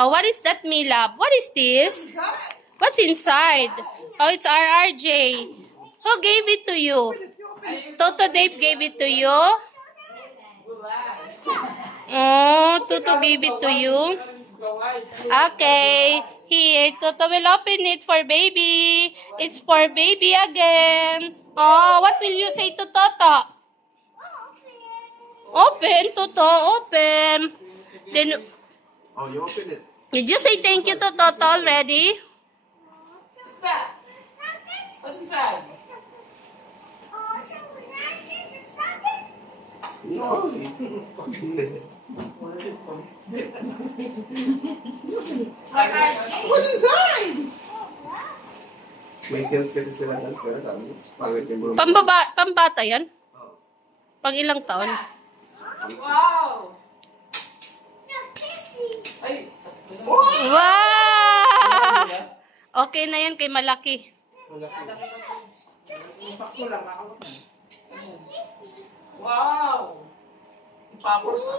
Oh, what is that, Milab? What is this? What's inside? Oh, it's RRJ. Who gave it to you? Toto Dave gave it to you? Oh, Toto gave it to you? Okay. Here, Toto will open it for baby. It's for baby again. Oh, what will you say to Toto? Open, Toto, open. Then, oh, you open it. Did you say thank you to Toto already? What's that? What's inside? No. What's inside? May sales kasi sila ng pero pangit yung Pambata yan? Pang ilang taon? Wow! Ay! Wow! Okay na yan kay malaki. Wow! Ipapos na.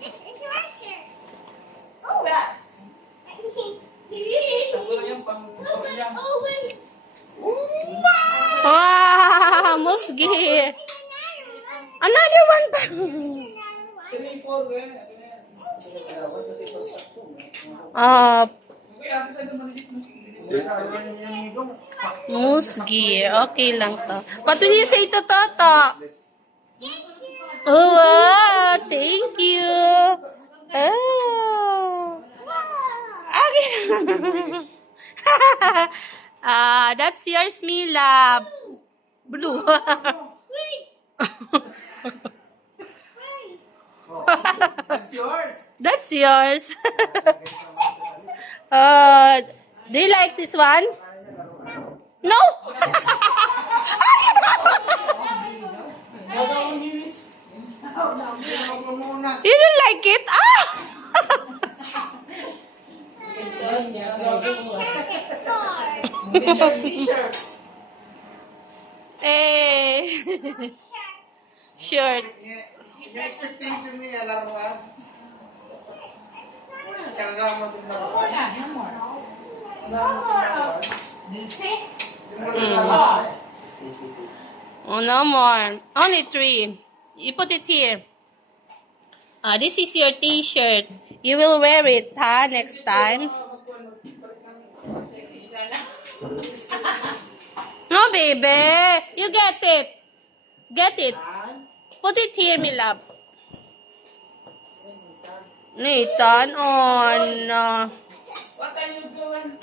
This is your shirt. What's that? Sabi lang yung pang-pang-pang. Wow! Musgi! Another one pa! 3, 4, eh. Musgi. Okay lang to. What will you say to Toto? Oh, wow. Thank you. Oh. Okay. That's yours, Mila. Blue. That's yours. That's yours. Do you like this one? No. You don't like it? Ah! T-shirt. Eh. Shirt. Yung expectation mo yung laruan. Karama itong laruan. Oh, no more. Only 3. You put it here. This is your t-shirt. You will wear it, huh, next time? No, baby. You get it. Get it. Put it here, my love. Nathan, oh no. What are you doing?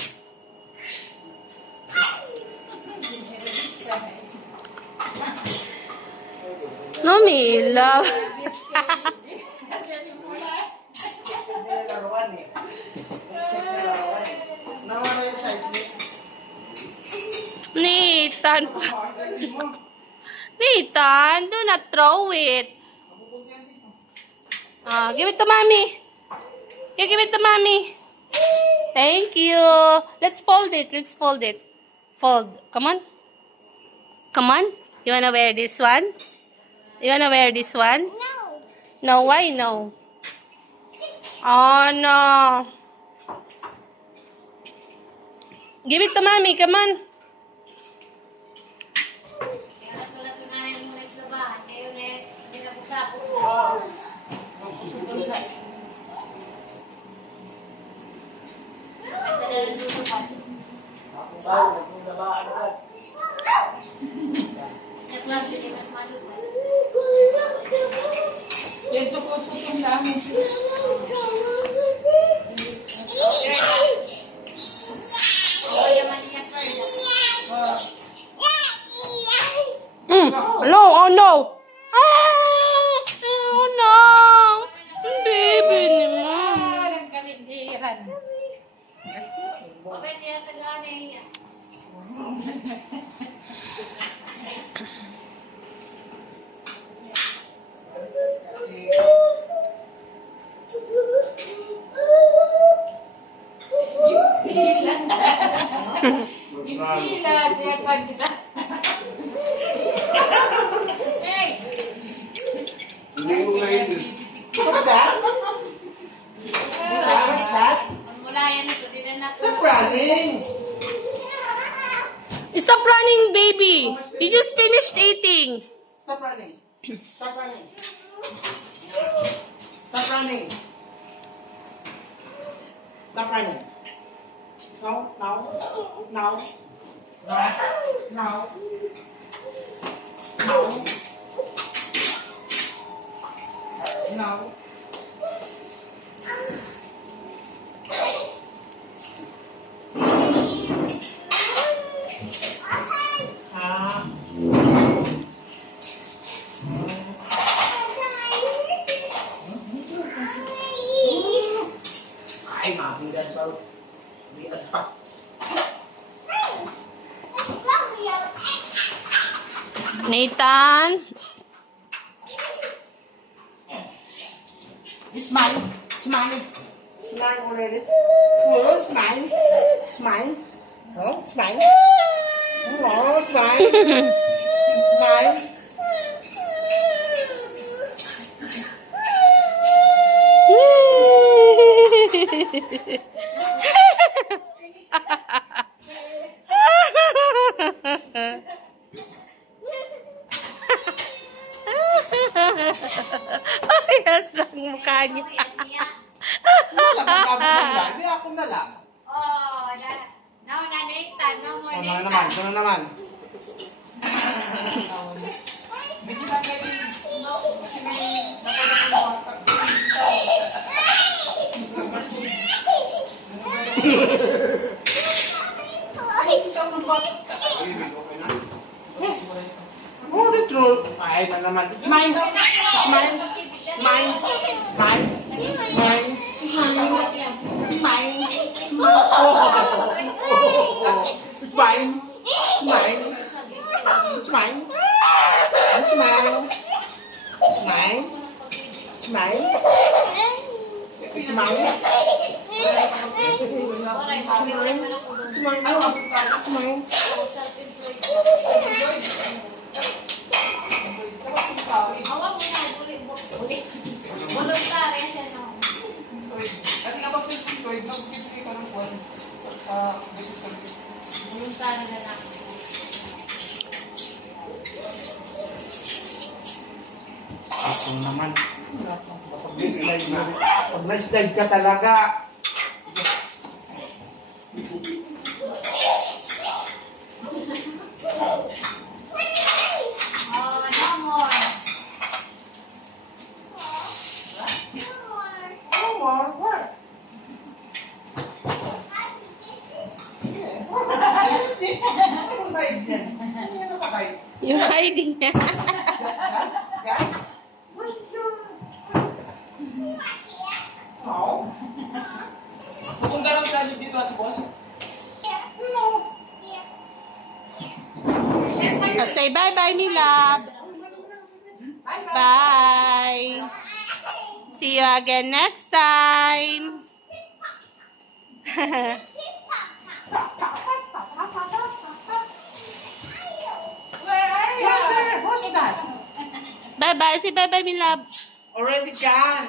No, my love. Nathan. Nathan, do not throw it. Give it to mommy. You give it to mommy. Thank you. Let's fold it. Let's fold it. Fold. Come on. Come on. You wanna wear this one? You wanna wear this one? No. No, why no? Oh no. Give it to mommy. Come on. Ito po sutong namin. No, oh no. Oh no. Baby ni mom. Hindi mo lang yun. What's that? Stop running, baby. You just finished eating. Stop running. Stop running. Stop running. Stop running. No, no, no. No, no. No. No. Ah. Ay, mabigat ba? Bigat pa. Nathan. Smile. Smile. Smile already. Oh, smile. Smile. Oh, smile. Oh, smile. Smile. Parehas lang mukha niya. Wala ka tapos ng ako na lang. Oh, no, Nathan, no more Ano Nathan. naman? Ano naman? Hindi na kayo. Kasi may napalaki na bata. Okay na? Oh, the truth. Ay, na naman. Smile. Smile. Smile. Smile. Smile. Smile. Smile. Smile. Smile. Smile. Smile. Smile. Smile. Smile. Voluntary siya, no? Kasi nga pag-self-employed, nag-bibigay ka ng kwan. Business ka rin. Voluntary na lang. Ako naman. Pag na-slide ka talaga. Oh, no more. No more. What? Anong bite yan? Ano ka bite? You're hiding. Guy? Where's your... No. Pupunta lang tayo dito at boss. Say bye-bye, me love. Bye. See you again next time. What's that? Bye-bye. Say bye-bye, me love. Already gone.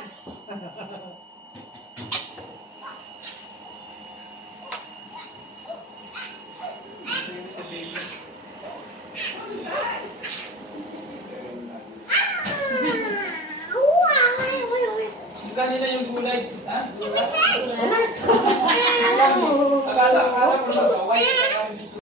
Sika nila yung gulay. Ha? Akala ko na white.